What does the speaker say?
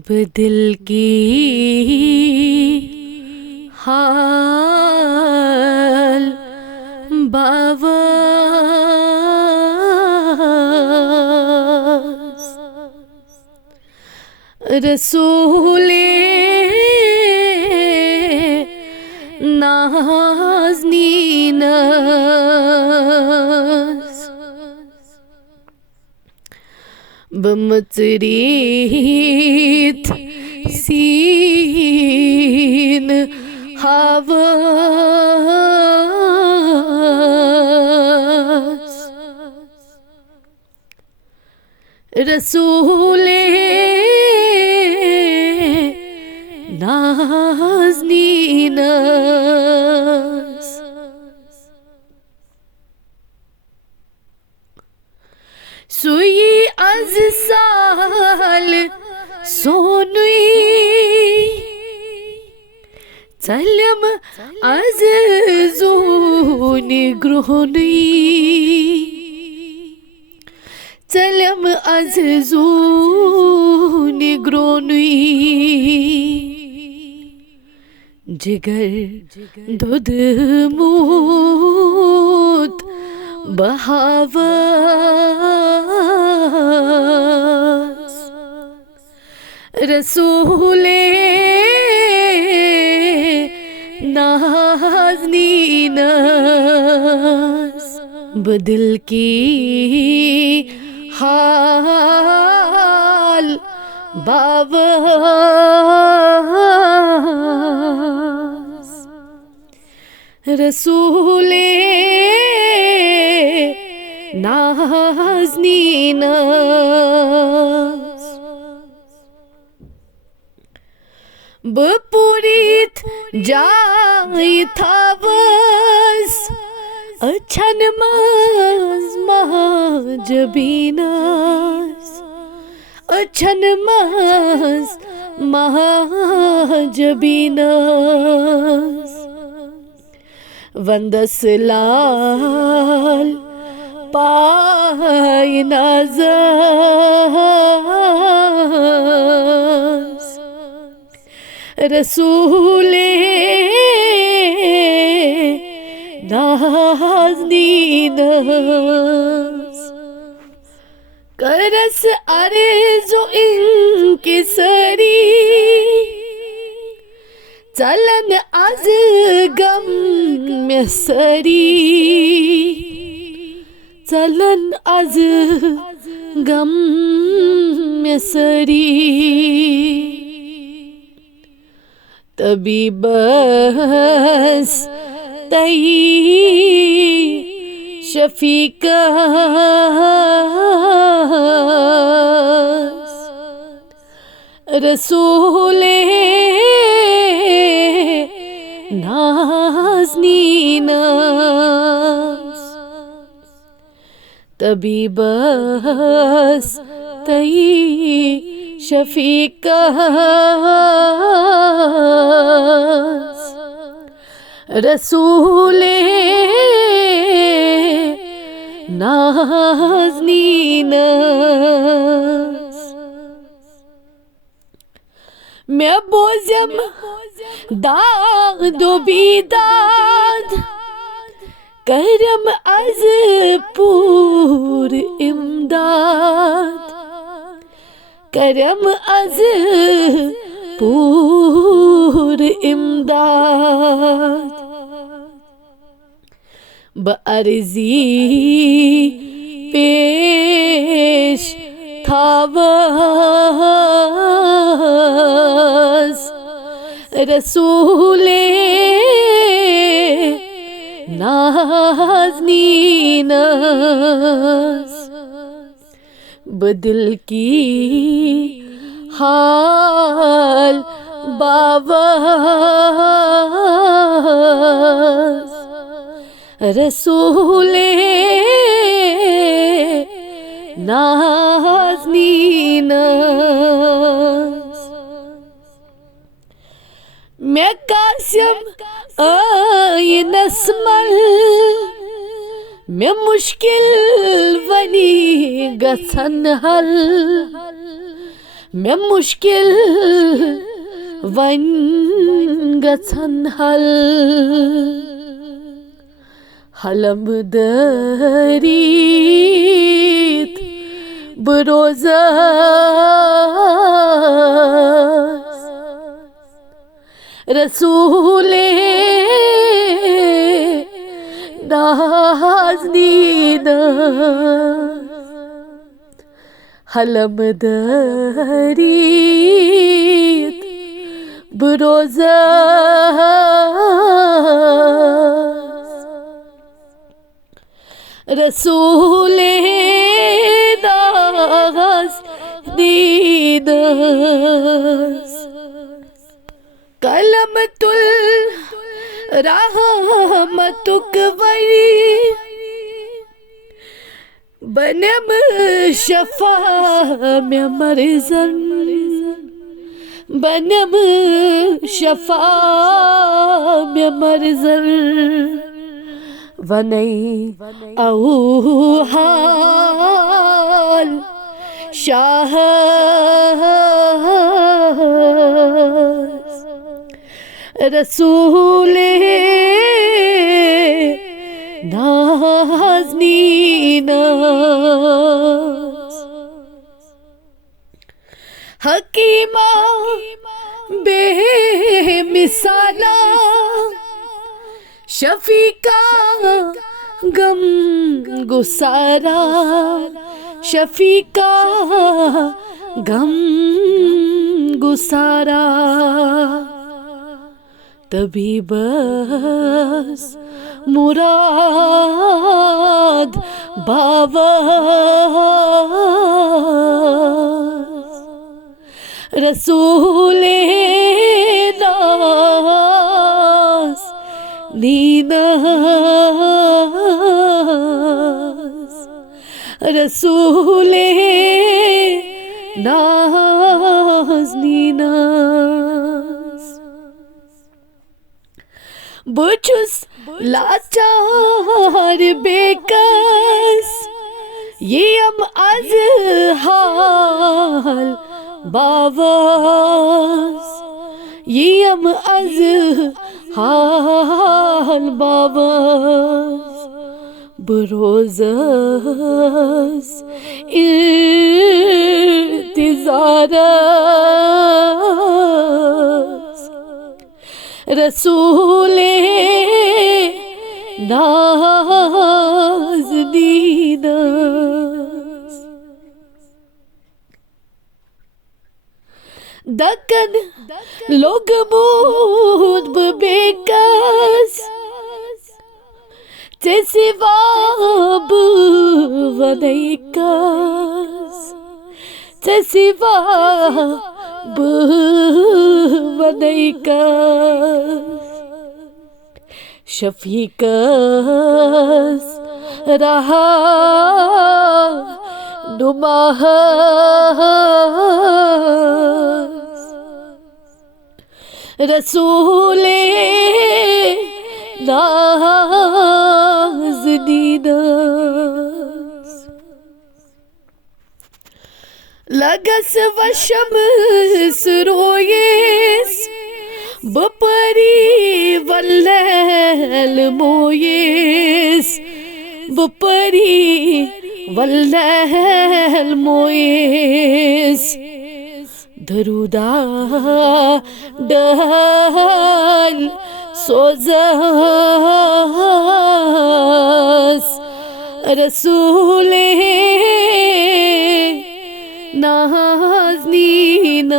بدل کی حال باواز رسول نازنین بمتریت سین حواس رسول نازنین سوی از سال سونوی چلم از زون گرهنی چلم از زون گرهنی جگر دود مود بهواز رسول نازنین بدل کی حال باواز رسول نازنین بپوریت جای تاوز اچھن ماز مہاجبیناز اچھن ماز مہاجبیناز وندس لال پای نازاز رسول نازنین کرس عرض و انکساری چلن از غم مسری چلن از غم مسری تبھی بس تئی شفیق رسول نازنین تبھی بس تئی شفیق رسول نازنین میں بوزم داد و بیداد کرم از پور امداد کرم از پور امداد بعرضی پیش تھاواز رسول نازنین بدل کی حال باواز رسول نازنین میں قاسم آئین اسمل میں مشکل ونی گژھن حل مے مشکل ون گژھن حل حلم دٲرِتھ بہٕ روزس رسولے نازنیٖن حلم دٲرِتھ بہٕ روزس رسولے نازنیٖن کلمۃ الرحمتُک ؤری بنیم شفا مے مرضن بنیم شفا مے مرضن ونے اوحال شاہ رسولے نازنیٖن حکیمہ بے مثالہ شفیقہ غم گسارا شفیقہ غم گسارا طبیبس مراد باوس رسولے نازنیٖن رسولے نازنیٖن بہٕ چھُس لاچار بے کس یِم از حال باوس یِم از حال باوس بہٕ روزس انتظارس رسولے نازنیٖن دکن لوٚگمُت بہٕ بیٚکس ژےٚ سِوا بہٕ وَنَے کس ژےٚ سِوا بہٕ وَنَے کس شفیقس رہنماہس رسولے نازنیٖن لگس وشمس رویس بہٕ پری واللیل مویس بہٕ پری واللیل مویس درودہ ڈل سوزس رسولے نازنیٖن